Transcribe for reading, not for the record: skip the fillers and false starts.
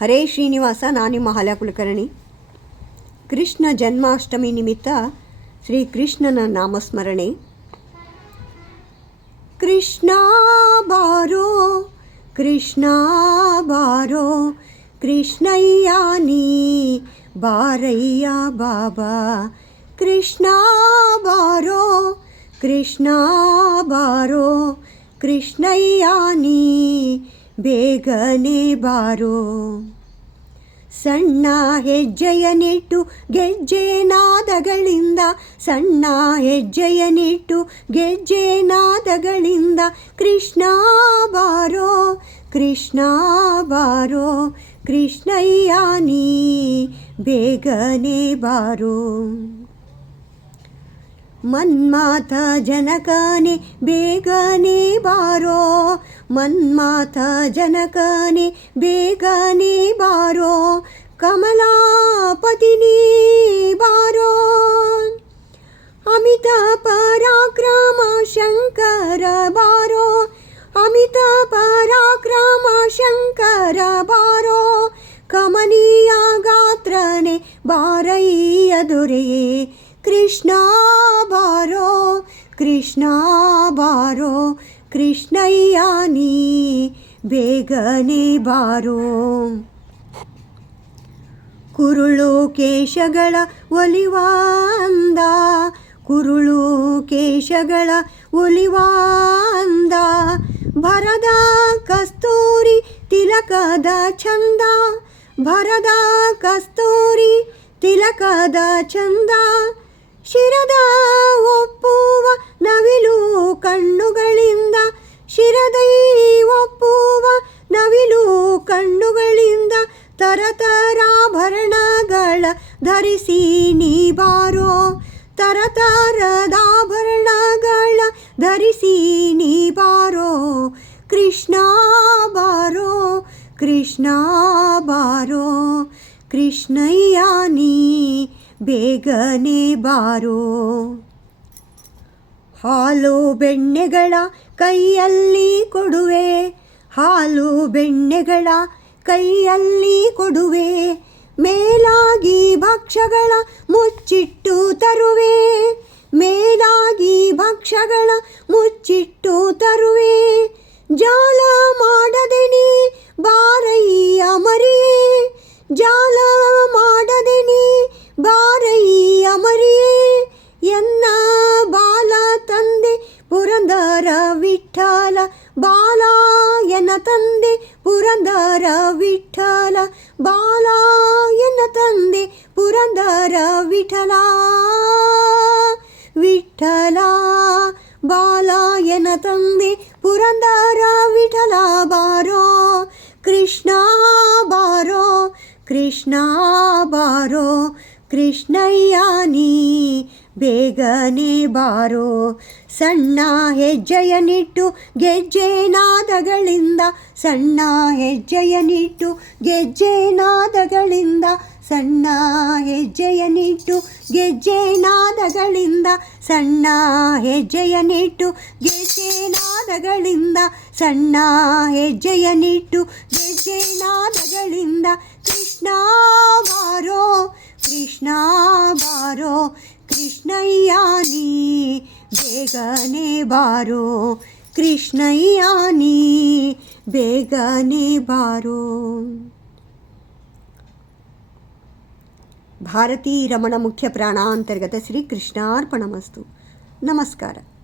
ಹರೇ ಶ್ರೀನಿವಾಸ. ನಾನು ನಿಮ್ಮ ಹಾಲ್ಯ ಕುಲಕರ್ಣಿ. ಕೃಷ್ಣ ಜನ್ಮಾಷ್ಟಮಿ ನಿಮಿತ್ತ ಶ್ರೀಕೃಷ್ಣನ ನಾಮಸ್ಮರಣೆ. ಕೃಷ್ಣ ಬಾರೋ ಕೃಷ್ಣ ಬಾರೋ ಕೃಷ್ಣಯ್ಯ ನೀ ಬಾರಯ್ಯ ಬಾಬಾ. ಕೃಷ್ಣ ಬಾರೋ ಕೃಷ್ಣ ಬಾರೋ ಕೃಷ್ಣಯ್ಯ ನೀ ಬೇಗನೆ ಬಾರೋ. ಸಣ್ಣ ಹೆಜ್ಜೆಯನಿಟ್ಟು ಗೆಜ್ಜೆ ನಾದಗಳಿಂದ, ಸಣ್ಣ ಹೆಜ್ಜೆಯನಿಟ್ಟು ಗೆಜ್ಜೆ ನಾದಗಳಿಂದ ಕೃಷ್ಣ ಬಾರೋ ಕೃಷ್ಣ ಬಾರೋ ಕೃಷ್ಣಯ್ಯ ನೀ ಬೇಗನೆ ಬಾರೋ. ಮನ್ಮಾಥ ಜನಕನೇ ಬೇಗನೆ ಬಾರೋ, ಮನ್ಮಾಥ ಜನಕನೇ ಬೇಗನೆ ಬಾರೋ. ಕಮಲಾಪತಿನಿ ಬಾರೋ, ಅಮಿತ ಪರಾಕ್ರಮ ಶಂಕರ ಬಾರೋ, ಅಮಿತ ಪರಾಕ್ರಮ ಶಂಕರ ಬಾರೋ. ಕಮನೀಯ ಗಾತ್ರನೆ ಬಾರಯ್ಯ ದೊರೆಯೇ ಕೃಷ್ಣ ಬಾರೋ ಕೃಷ್ಣ ಬಾರೋ ಕೃಷ್ಣಯ್ಯ ನೀ ಬೇಗನೆ ಬಾರೋ. ಕುರುಳು ಕೇಶಗಳ ಒಲಿವಾಂದ, ಕುರುಳು ಕೇಶಗಳ ಒಲಿವಾಂದ. ಭರದ ಕಸ್ತೂರಿ ತಿಲಕದ ಚಂದ, ಭರದ ಕಸ್ತೂರಿ ತಿಲಕದ ಚಂದ. ಶಿರದ ಒಪ್ಪುವ ನವಿಲು ಕಣ್ಣುಗಳಿಂದ, ಶಿರದೈ ಒಪ್ಪುವ ನವಿಲು ಕಣ್ಣುಗಳಿಂದ. ತರತರಾಭರಣಗಳ ಧರಿಸಿ ನೀ ಬಾರೋ, ತರತರದಾಭರಣಗಳ ಧರಿಸಿ ನೀ ಬಾರೋ. ಕೃಷ್ಣ ಬಾರೋ ಕೃಷ್ಣ ಬಾರೋ ಕೃಷ್ಣಯ್ಯ ನೀ ಬೇಗನೆ ಬಾರೋ. ಹಾಲು ಬೆಣ್ಣೆಗಳ ಕೈಯಲ್ಲಿ ಕೊಡುವೆ, ಹಾಲು ಬೆಣ್ಣೆಗಳ ಕೈಯಲ್ಲಿ ಕೊಡುವೆ. ಮೇಲಾಗಿ ಭಕ್ಷ್ಯಗಳ ಮುಚ್ಚಿಟ್ಟು ತರುವೆ, ಮೇಲಾಗಿ ಭಕ್ಷ್ಯಗಳ ಮುಚ್ಚಿಟ್ಟು ತರುವೆ. ಜಾಲ ಮಾಡದೆ ನೀ ಬಾರಯ್ಯ ಮರಿಯೇ, ಜಾಲ ಮಾಡದೆ ನೀ ಬಾರಯ್ಯ ಮರಿಯೇ. ಎನ್ನ ಬಾಲ ತಂದೆ ಪುರಂದರ ವಿಠ್ಠಲ, ಬಾಲ ಎನ್ನ ತಂದೆ ಪುರಂದರ ವಿಠ್ಠಲ, ಬಾಲ ಎನ್ನ ತಂದೆ ಪುರಂದರ ವಿಠಲ ವಿಠಲ. ಬಾಲ ಎನ್ನ ತಂದೆ ಪುರಂದರ ವಿಠಲ ಬಾರೋ. ಕೃಷ್ಣ ಬಾರೋ ಕೃಷ್ಣ ಬಾರೋ ಕೃಷ್ಣಯ್ಯ ನೀ ಬೇಗನೆ ಬಾರೋ. ಸಣ್ಣ ಹೆಜ್ಜೆಯನಿಟ್ಟು ಗೆಜ್ಜೆ ನಾದಗಳಿಂದ, ಸಣ್ಣ ಹೆಜ್ಜೆಯನಿಟ್ಟು ಗೆಜ್ಜೆ ನಾದಗಳಿಂದ. ಸಣ್ಣ ಹೆಜ್ಜೆಯನಿಟ್ಟು ಗೆಜ್ಜೆ ನಾದಗಳಿಂದ, ಸಣ್ಣ ಹೆಜ್ಜೆಯನಿಟ್ಟು ಗೆಜ್ಜೆ ನಾದಗಳಿಂದ. ಸಣ್ಣ ಹೆಜ್ಜೆಯನಿಟ್ಟು ಗೆಜ್ಜೆ ನಾದಗಳಿಂದ. ಕೃಷ್ಣ ಬಾರೋ ಕೃಷ್ಣ ಬಾರೋ ಕೃಷ್ಣಯ್ಯ ನೀ ಬೇಗನೆ ಬಾರೋ. ಕೃಷ್ಣಯ್ಯ ನೀ ಬೇಗನೆ ಬಾರೋ. ಭಾರತೀ ರಮಣ ಮುಖ್ಯ ಪ್ರಾಣಾಂತರ್ಗತ ಶ್ರೀಕೃಷ್ಣಾರ್ಪಣಮಸ್ತು. ನಮಸ್ಕಾರ.